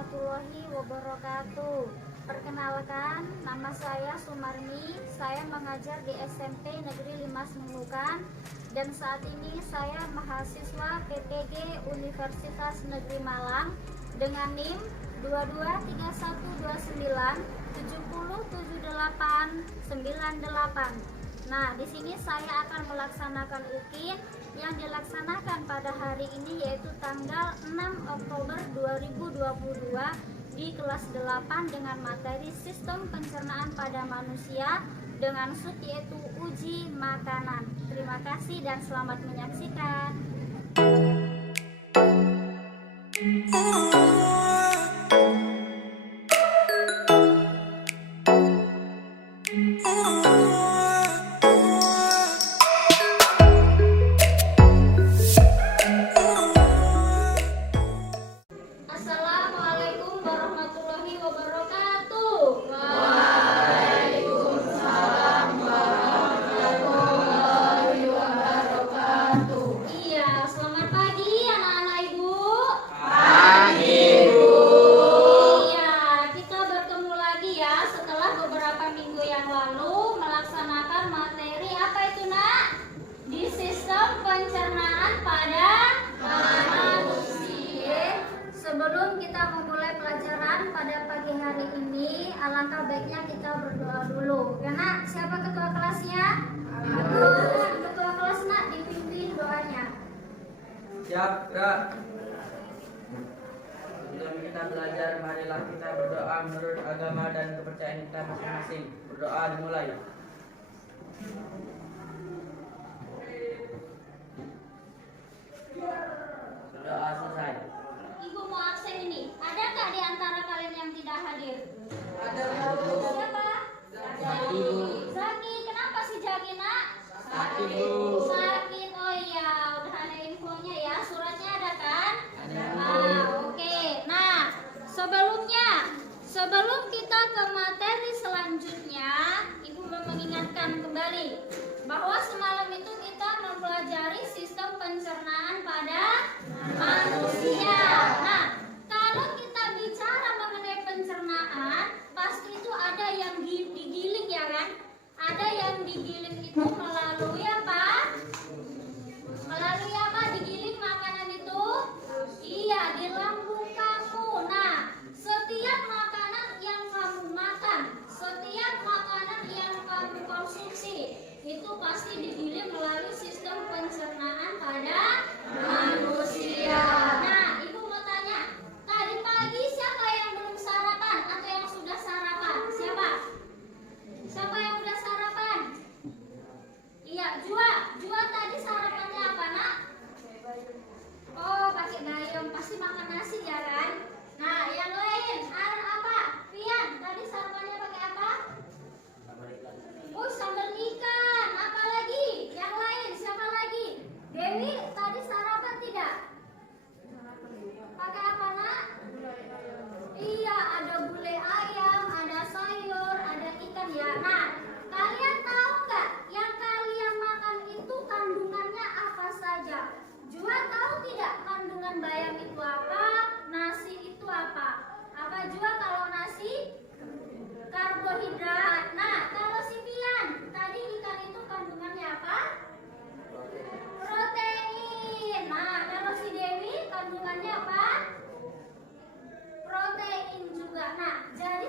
warahmatullahi wabarakatuh. Perkenalkan, nama saya Sumarni. Saya mengajar di SMP Negeri 5 Nunukan dan saat ini saya mahasiswa PTG Universitas Negeri Malang dengan NIM 2231297898. Nah, di sini saya akan melaksanakan UKIN yang dilaksanakan pada hari ini yaitu tanggal 6 Oktober 2022 di kelas 8 dengan materi Sistem Pencernaan pada Manusia dengan sub yaitu uji makanan. Terima kasih dan selamat menyaksikan. Assalamualaikum warahmatullahi wabarakatuh. Waalaikumsalam warahmatullahi wabarakatuh. Iya, selamat pagi anak-anak ibu. Pagi, Bu. Iya, kita bertemu lagi ya setelah beberapa minggu yang lalu melaksanakan materi apa itu nak? Di sistem pencernaan pada manusia. Sebelum kita memulai pelajaran pada pagi hari ini, alangkah baiknya kita berdoa dulu. Ya nak, siapa ketua kelasnya? Ketua kelas nak, dipimpin doanya. Siap, gerak. Sebelum kita belajar, marilah kita berdoa menurut agama dan kepercayaan kita masing-masing. Berdoa dimulai. Berdoa selesai. Ibu mau absen ini. Ada nggak di antara kalian yang tidak hadir? Ada, Bu. Siapa? Zaki, Bu. Zaki. Kenapa si Zaki nak? Sakit, Bu. Sakit. Oh iya, udah ada infonya ya. Suratnya ada kan? Ada, Bu. Oke. Nah, sebelum kita ke materi selanjutnya, Ibu mau mengingatkan kembali bahwa semalam itu kita mempelajari sistem pencernaan pada manusia. Nah, kalau kita bicara mengenai pencernaan, pasti itu ada yang digiling ya kan? Ada yang digiling itu melalui apa? Melalui apa digiling makanan itu? Iya, di lambung kamu. Nah, setiap makanan yang kamu makan, setiap makanan yang kamu konsumsi, itu pasti digiling melalui sistem pencernaan pada manusia. Nah, Ibu mau tanya, tadi pagi siapa yang belum sarapan atau yang sudah sarapan? Siapa? Siapa yang udah sarapan? Iya, Jua tadi sarapannya apa nak? Oh, pakai bayam, pasti makan nasi ya kan? Nah, yang lain, apa? Pian, tadi sarapannya pakai apa? Oh, sambal ikan. Apa lagi? Yang lain, siapa lagi? Dewi, tadi sarapan tidak? Pakai apa nak? Iya, ada gulai ayam, ada sayur, ada ikan ya. Nah, kalian tahu nggak yang kalian makan itu kandungannya apa saja? Jua tahu tidak kandungan bayam itu apa? Nasi itu apa? Apa Jua kalau nasi? Karbohidrat. Nah, kalau si Pian, tadi ikan itu kandungannya apa? Protein. Nah, kalau si Dewi kandungannya apa? Protein juga. Nah, jadi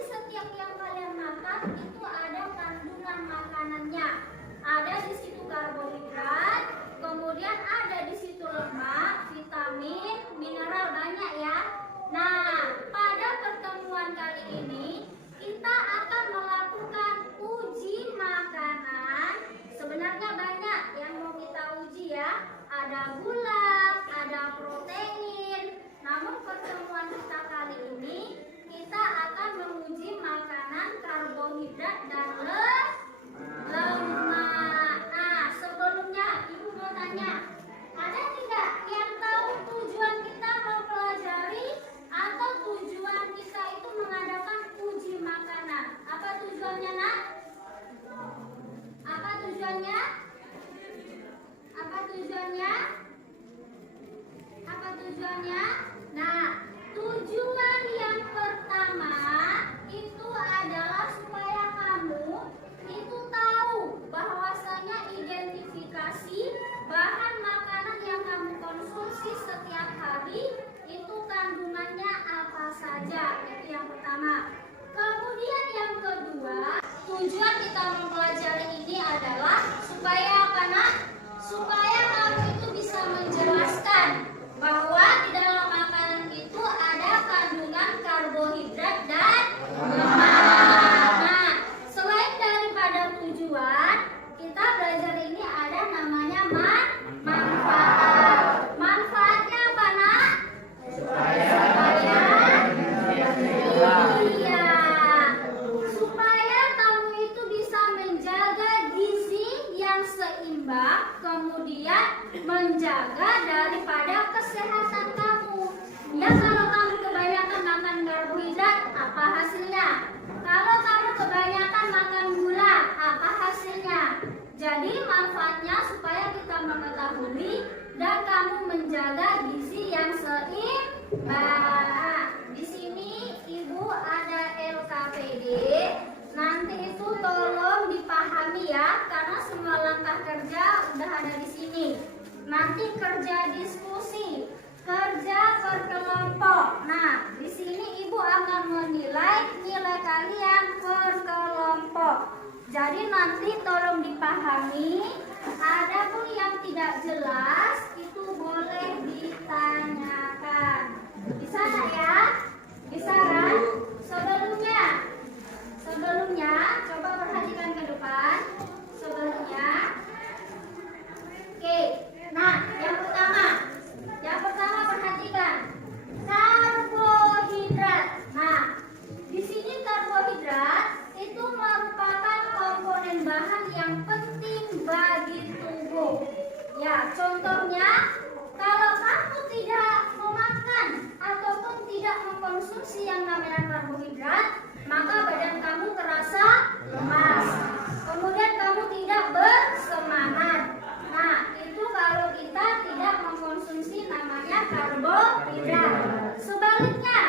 Ya, itu yang pertama. Kemudian yang kedua, tujuan kita mempelajari ini adalah supaya apa, Nak? Supaya kamu itu bisa menjelaskan bahwa di dalam makanan itu ada kandungan karbohidrat dan lemak. Nah, selain daripada tujuan, kita belajar ini ada namanya manfaat. Manfaatnya apa, Nak? Supaya kamu itu bisa menjaga gizi yang seimbang, kemudian menjaga daripada kesehatan kamu. Ya, kalau kamu kebanyakan makan karbohidrat, apa hasilnya? Kalau kamu kebanyakan makan gula, apa hasilnya? Jadi manfaatnya supaya kita mengetahui dan kamu menjaga gizi yang seimbang. Di sini Ibu ada LKPD. Nanti itu tolong dipahami ya, karena semua langkah kerja udah ada di sini. Nanti kerja diskusi, kerja berkelompok. Nah, di sini Ibu akan menilai nilai kalian berkelompok. Jadi nanti tolong dipahami. Adapun yang tidak jelas itu boleh ditanyakan. Bisa nggak ya? Bisa kan? Sebelumnya coba perhatikan ke depan. Sebelumnya. Oke. Nah, yang pertama perhatikan karbohidrat. Nah, di sini karbohidrat itu merupakan komponen bahan yang penting bagi tubuh. Ya, contohnya kalau kamu tidak memakan ataupun tidak mengkonsumsi yang namanya karbohidrat, maka badan kamu terasa lemas. Kemudian kamu tidak bersemangat. Nah, itu kalau kita tidak mengkonsumsi namanya karbohidrat. Sebaliknya,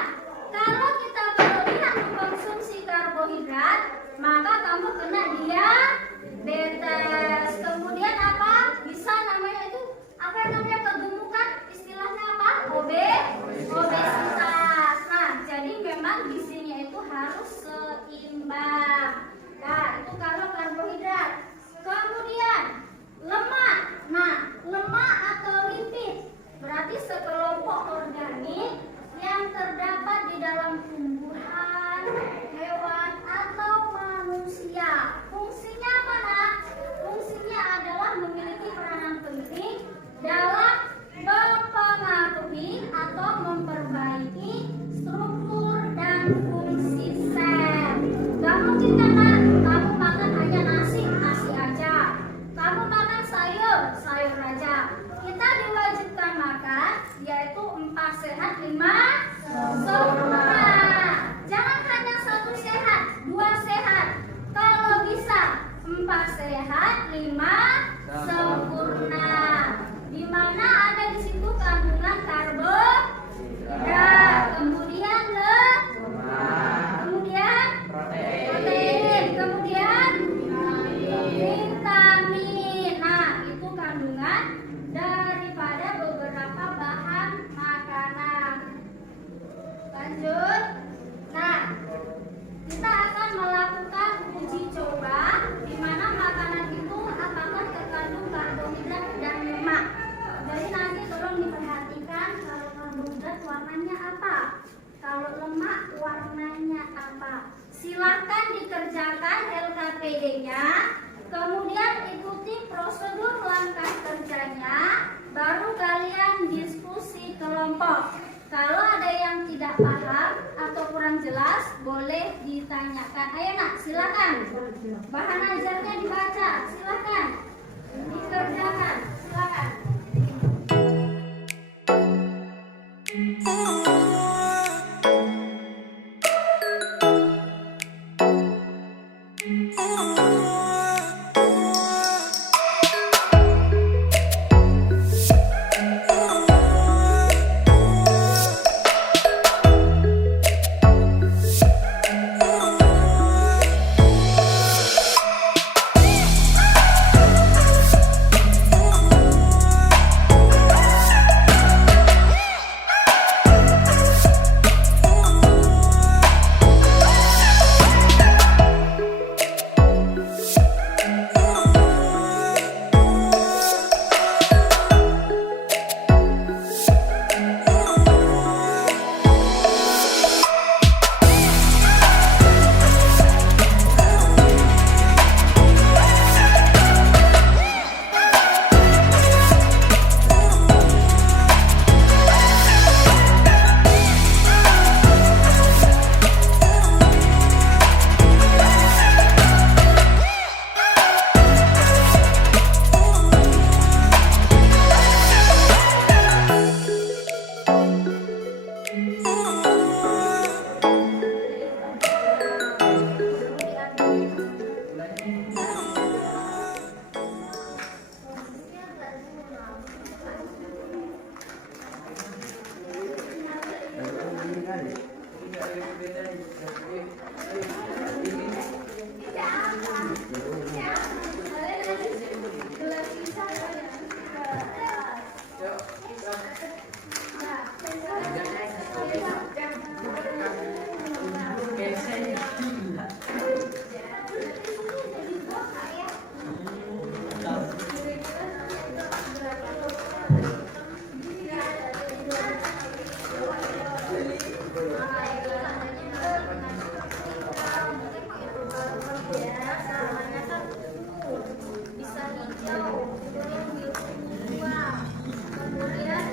kalau kita kelebihan mengkonsumsi karbohidrat, maka kamu kena diabetes. Kemudian apa? Bisa namanya itu apa yang namanya kegemukan? Istilahnya apa? Obesitas. Nah, jadi memang gizinya itu harus seimbang. Nah, itu kalau karbohidrat. Kemudian lemak. Nah, lemak atau lipid berarti sekelompok organik yang terdapat di dalam tumbuhan, hewan atau manusia. Fungsinya apa, Nak? Fungsinya adalah memiliki peranan penting dalam mempengaruhi atau memperbaiki struktur dan fungsi sel. Gak mungkin kan, Nak, kamu makan hanya nasi aja. Kamu makan sayur aja. Kita diwajibkan makan yaitu 4 sehat 5 sempurna. Jangan hanya 1 sehat, 2 sehat. Kalau bisa 4 sehat 5 sempurna. Di mana ada di situ kandungan karbohidrat, kemudian protein, kemudian vitamin. Nah, itu kandungan daripada beberapa bahan makanan. Lanjut. Nah, kita akan melakukan uji coba di mana makanan itu apakah terkandung karbohidrat dan lemak. Jadi nanti tolong diperhatikan kalau karbohidrat warnanya apa, kalau lemak warnanya apa. Silakan dikerjakan LKPD-nya, kemudian ikuti prosedur langkah kerjanya, baru kalian diskusi kelompok. Kalau ada yang tidak paham atau kurang jelas, boleh ditanyakan. Ayo, Nak, silakan. Bahan ajarnya dibaca, silakan. Dikerjakan, silakan. Bisa hijau, kemudian biru tua, kemudian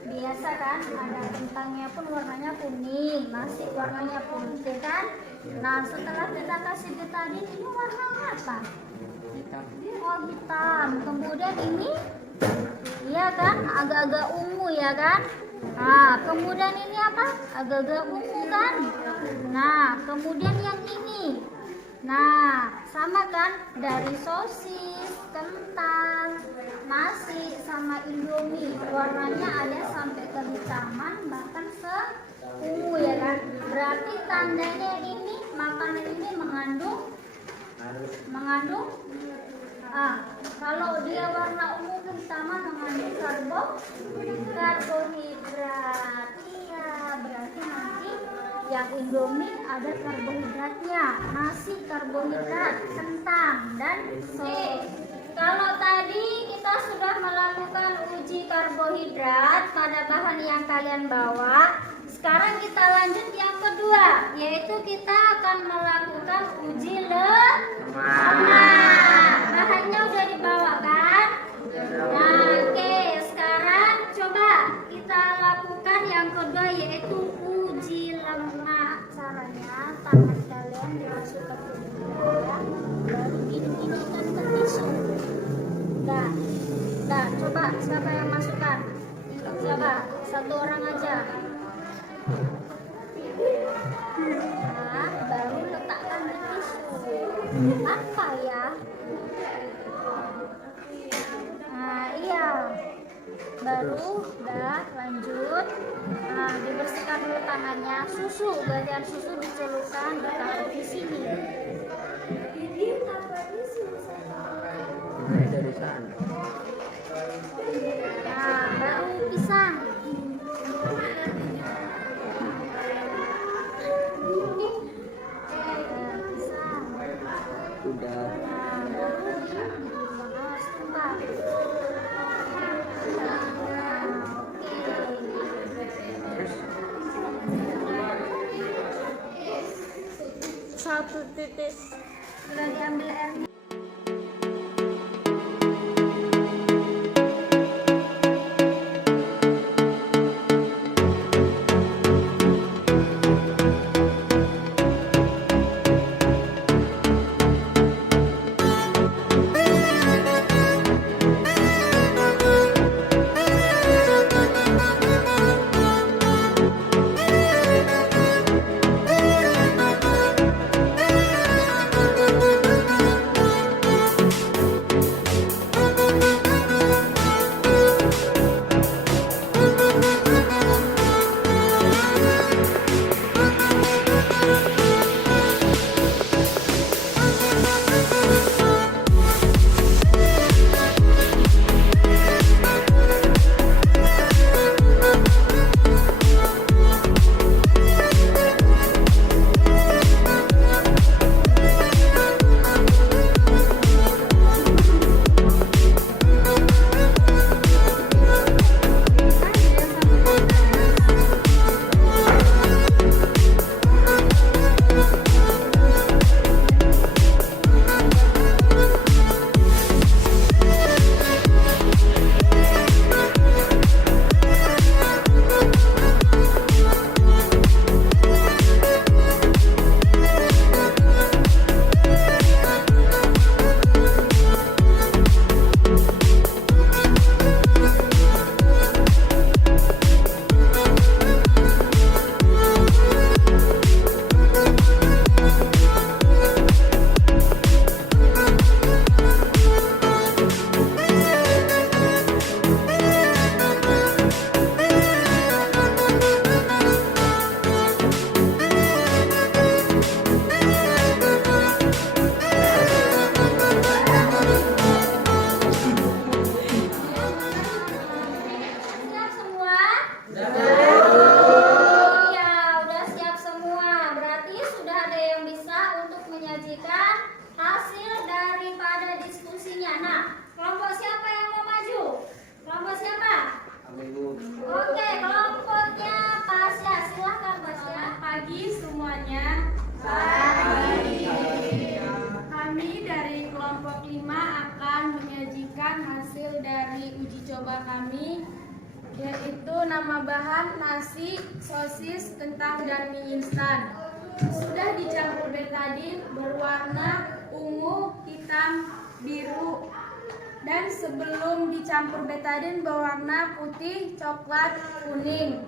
biasa kan, ada kentangnya pun warnanya kuning, nasi warnanya putih kan. Nah setelah kita kasih betadin ini warna apa? Oh hitam. Kemudian ini iya kan, agak-agak ungu ya kan. Nah kemudian ini apa? Agak-agak ungu kan. Nah kemudian yang ini, nah sama kan, dari sosis, kentang, nasi sama indomie warnanya ada sampai kehitaman bahkan ungu ya kan. Berarti tandanya ini makanan ini mengandung kalau dia warna ungu kehitaman mengandung karbohidrat. Iya, berarti nanti yang indomie ada karbohidratnya, nasi karbohidrat, kentang dan sosis. Kalau tadi kita sudah melakukan uji karbohidrat pada bahan yang kalian bawa, sekarang kita lanjut yang kedua, yaitu kita akan melakukan uji lemak. Bahannya udah dibawa kan? Nah, oke, sekarang coba kita lakukan yang kedua, yaitu Siapa yang masukkan? Siapa? Satu orang aja. Nah, baru letakkan di tisu. Apa ya? Nah, iya. Baru udah lanjut. Nah, dibersihkan dulu tangannya. Susu, bagian susu dicelupkan, ditaruh di sini. Dari sana. Nah, baru pisang. Pisang. Udah. Nah, baru sebentar. Satu titis sudah diambil airnya. Siap semua? Iya, udah siap semua. Berarti sudah ada yang bisa untuk menyajikan hasil daripada diskusinya. Nah, kelompok siapa yang mau maju? Kelompok siapa? Oke, kelompoknya Pasya. Silahkan Pasya. Pagi semuanya. Kami dari kelompok 5 akan menyajikan hasil dari uji coba kami, yaitu nama bahan nasi, sosis, kentang, dan mie instan. Sudah dicampur betadin berwarna ungu, hitam, biru, dan sebelum dicampur betadin berwarna putih, coklat, kuning.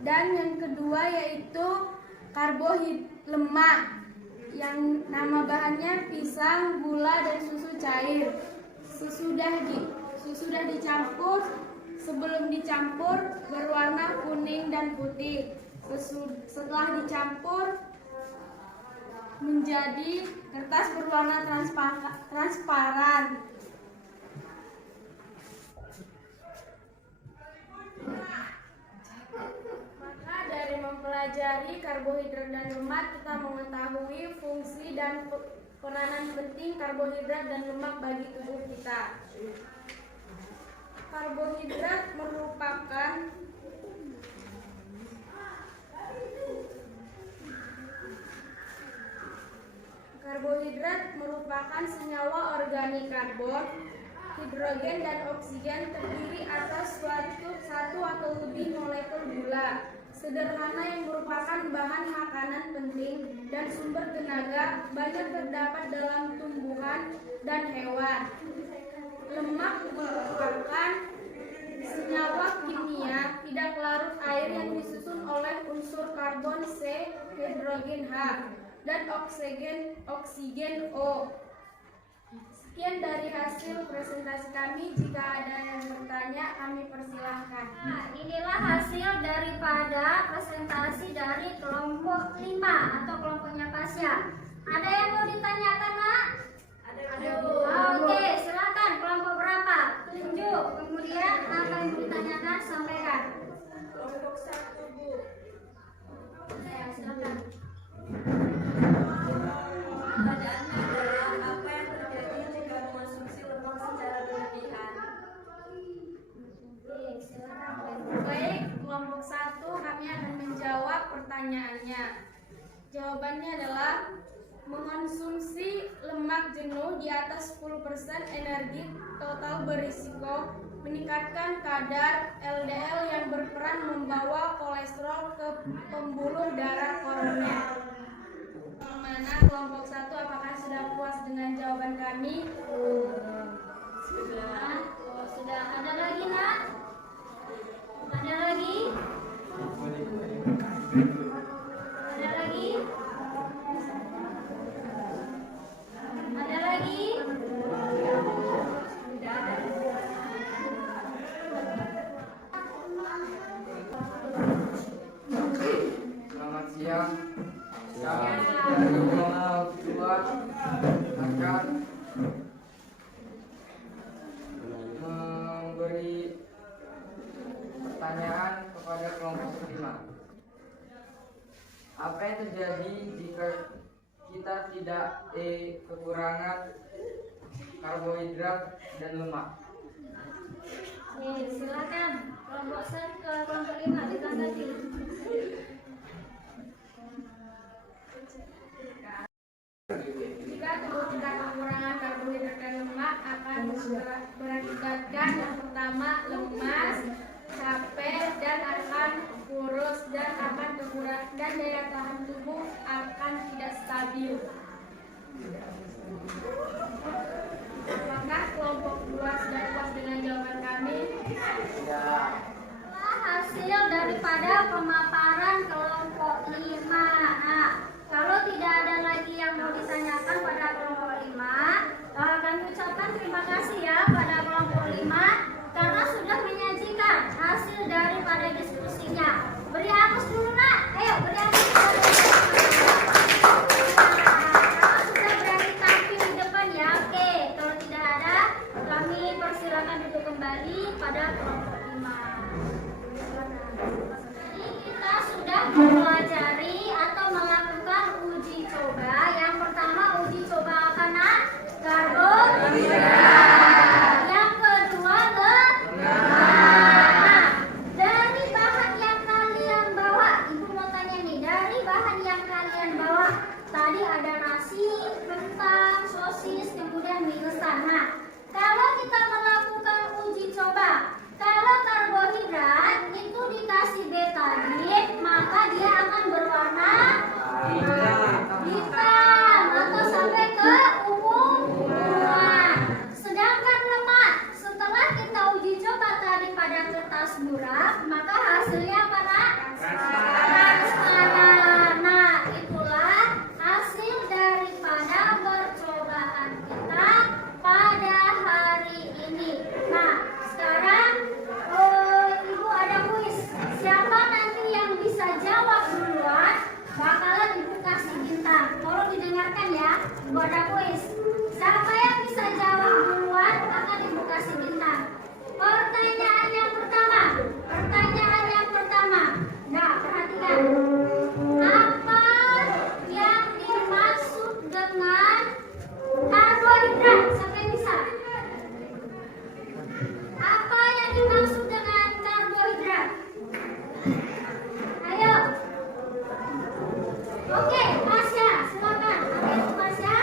Dan yang kedua yaitu karbohidrat lemak, yang nama bahannya pisang, gula, dan susu cair. Sesudah dicampur, sebelum dicampur berwarna kuning dan putih. Setelah dicampur menjadi kertas berwarna transparan. Maka dari mempelajari karbohidrat dan lemak, kita mengetahui fungsi dan peranan penting karbohidrat dan lemak bagi tubuh kita. Karbohidrat merupakan senyawa organik karbon, hidrogen, dan oksigen terdiri atas satu atau lebih molekul gula sederhana yang merupakan bahan makanan penting dan sumber tenaga, banyak terdapat dalam tumbuhan dan hewan. Lemak merupakan senyawa kimia tidak larut air yang disusun oleh unsur karbon C, hidrogen H, dan oksigen O. Sekian dari hasil presentasi kami. Jika ada yang bertanya, kami persilahkan. Nah, inilah hasil daripada presentasi dari kelompok 5 atau kelompoknya Pasya. Ada yang mau ditanyakan, Nak? Ada. Oke, silakan. Kelompok berapa? Tunjuk. Kemudian apa yang mau ditanyakan, sampaikan. Kelompok 1, Bu. Ya, silakan. Pertanyaannya adalah apa yang terjadi jika mengonsumsi lemak secara berlebihan? Oke, silakan. Baik, kelompok 1 kami akan menjawab pertanyaannya. Jawabannya adalah mengonsumsi lemak jenuh di atas 10% energi total berisiko meningkatkan kadar LDL yang berperan membawa kolesterol ke pembuluh darah koroner. Mana kelompok 1, apakah sudah puas dengan jawaban kami? Sudah. Oh, sudah. Ada lagi, Nak? Ada lagi? Ada lagi? Ada lagi? Selamat siang. Kami dari kelompok 2 akan memberi pertanyaan kepada kelompok 5. Apa yang terjadi jika kita tidak kekurangan karbohidrat dan lemak? Oke, silakan. Kelompok 1 ke kelompok 5 ditanggapi. Jika tubuh kita kekurangan karbohidrat dan lemak akan berakibatkan yang pertama lemas, capek, dan akan kurus dan akan kekurangan dan daya tahan tubuh akan tidak stabil. Apakah kelompok 2 sudah puas dengan jawaban kami? Hasil daripada pemaparan kelompok 5. Nah, kalau tidak ada lagi yang mau ditanyakan pada kelompok 5, kami ucapkan terima kasih ya pada kelompok 5 karena sudah menyajikan hasil daripada diskusinya. Beri aplaus dulu, Nak. Ayo, beri aplaus dulu. Kalau sudah berani tampil di depan ya, oke. Kalau tidak ada, kami persilakan duduk kembali pada kelompok 5. Jadi kita sudah mempelajari atau melakukan uji coba. Yang pertama uji coba apa, Nak? Karbohidrat. Yang kedua lemak. Dari bahan yang kalian bawa, Ibu mau tanya nih, dari bahan yang kalian bawa tadi ada nasi, kentang, sosis, kemudian mie instan. Nah, kalau kita melakukan uji coba, kalau karbohidrat itu dikasih betadine, maka dia akan berwarna hitam atau sampai ke ungu-unguan. Sedangkan lemak, setelah kita uji coba tadi pada kertas buram, maka hasilnya apa, Nak? Transparan. Nah, itulah hasil daripada percobaan kita pada hari ini. Nah, sekarang Ibu ada kuis. Siapa nanti yang bisa jawab duluan bakalan Ibu kasih bintang. Tolong didengarkan ya. Ibu ada kuis. Siapa yang bisa jawab duluan akan Ibu kasih bintang. Pertanyaan yang pertama. Nah, perhatikan. Apa yang dimaksud dengan karbohidrat? Siapa yang bisa? Apa yang dimaksud dengan karbohidrat? Ayo. Oke, Pasya, silakan. Apa itu, Pasya?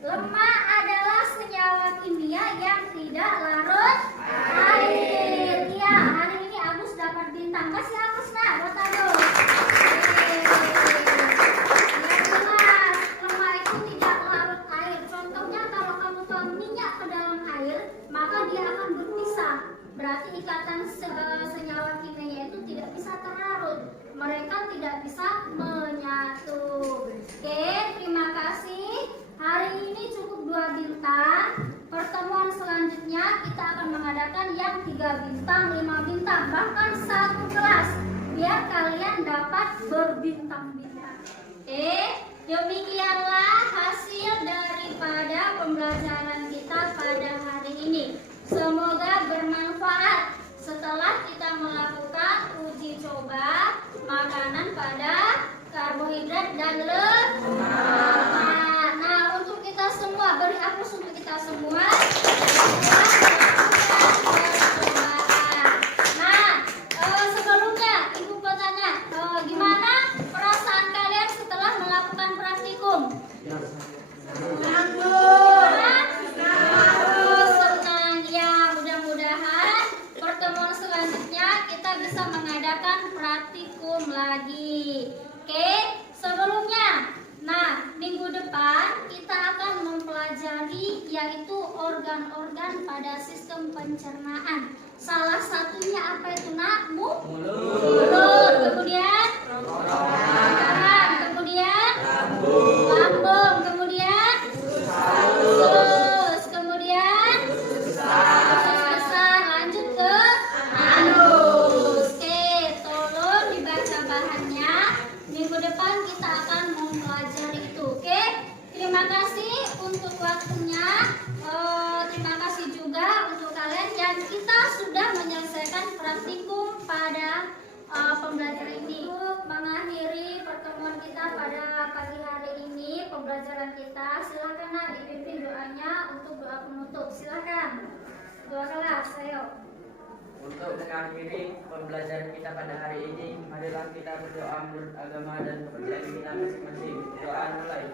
Lemak adalah senyawa kimia yang tidak larut air. Iya, hari ini Agus dapat bintang. Kasih Agus nak, buat Agus. Jelas, lemak itu tidak larut air. Contohnya kalau kamu tuang minyak ke dalam air, maka dia akan berpisah. Berarti ikatan senyawa kimia itu tidak bisa terlarut. Mereka tidak bisa menyatu. Oke, terima kasih. Hari ini cukup 2 bintang. Pertemuan selanjutnya kita akan mengadakan yang 3 bintang, 5 bintang, bahkan 1 kelas, biar kalian dapat berbintang-bintang. Oke, demikianlah hasil daripada pembelajaran kita pada hari ini. Semoga bermanfaat setelah kita melakukan uji coba makanan pada karbohidrat dan lemak. Nah, untuk kita semua, beri aplaus untuk kita semua. Nah, sebelumnya Ibu bertanya, gimana perasaan kalian setelah melakukan praktikum? Senang. Ya, mudah-mudahan pertemuan selanjutnya kita bisa mengadakan praktikum lagi. Oke, sebelumnya, nah, minggu depan kita akan mempelajari yaitu organ-organ pada sistem pencernaan. Salah satunya apa itu nak? Mulut. Kemudian tenggorokan. Kemudian lambung. Kemudian usus. Kemudian besar. Lanjut ke anus. Oke, tolong dibaca bahannya. Minggu depan kita akan mempelajari itu. Oke, terima kasih untuk waktunya. Terima kasih juga untuk kalian yang kita sudah menyelesaikan praktikum pada pembelajaran ini. Untuk mengakhiri pertemuan kita pada pagi hari ini, pembelajaran kita, silakan nak dipimpin doanya untuk doa penutup. Silakan. Doa kelas, ayo. Untuk mengakhiri pembelajaran kita pada hari ini, marilah kita berdoa menurut agama dan kepercayaan kita masing-masing. Doa mulai.